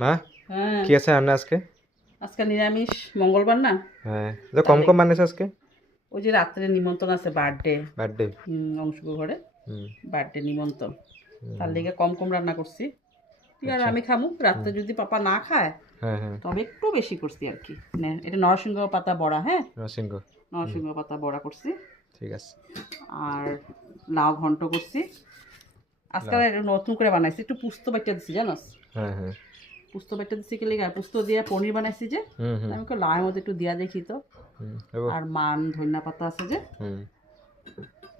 মা হ্যাঁ কি আছে রান্না আজকে? আজকে নিরামিষ মঙ্গলবার না। হ্যাঁ তো কম কম বানিয়েছে আজকে। ওই যে রাত্রে নিমন্ত্রণ আছে বার্থডে বার্থডে। অংশুর ঘরে হুম বার্থডে নিমন্ত্রণ, তার হুম, লেগে কম কম রান্না করছি। তুই আর আচ্ছা। আমি খামু রাত্রে, হুম যদি পাপা না খায় হ্যাঁ হ্যাঁ তবে একটু বেশি করছি আর কি। নে, এটা নরসিংহ পাতা বড়া, হ্যাঁ নরসিংহ। হুম নরসিংহ পাতা বড়া করছি। ঠিক আছে। আর লাউ ঘন্ট করছি। আজকাল লাও। এটা নতুন করে বানাইছি, একটু পুস্ত বাটা দিছি জানোস। হ্যাঁ হ্যাঁ। পুস্ত বাটা দিছি কি লেগে, পুস্ত দিয়ে পনির বানাইছি যে। হুম হুম আমি লাউয়ের মধ্যে একটু দিয়া দেখি তো। হুম হবো। আর মান ধনিয়া পাতা আছে যে, হুম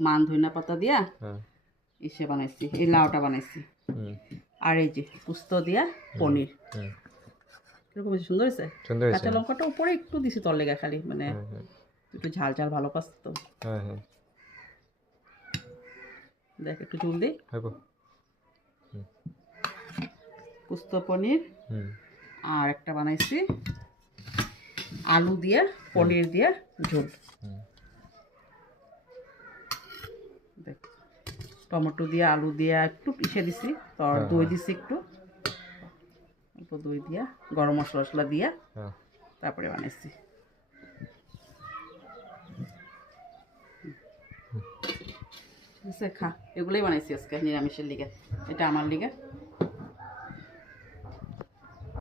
মান ধনিয়া পাতা দিয়া হ্যাঁ। ইসে বানাইছি, এই লাউটা বানাইছি। হুম আর এই যে পুস্ত দিয়া হুম পনির, হুম কিরকম হয়েছে? সুন্দর হয়েছে। সুন্দর হয়েছে। কাঁচা লঙ্কাটা উপরে একটু দিছি তোর লেগা খালি, মানে হ্যাঁ হ্যাঁ একটু ঝাল ঝাল ভালো পাস তো। হ্যাঁ হ্যাঁ দেখ একটু ঝুল দিই। হবো। হুম পুস্ত পনির। হুম আর একটা বানাইছি আলু দিয়া পনির দিয়া ঝোল। হুম দেখ টমেটো দিয়া আলু দিয়া একটু পিষে দিছি, তোর হ্যাঁ দই হ্যাঁ দিছি একটু, অল্প দই দিয়া গরম মশলা টশলা দিয়া হ্যাঁ তারপরে বানাইছি। ঠিক আছে, খা। এগুলোই বানাইছি আজকে নিরামিষের লিগে, এটা আমার লিগে।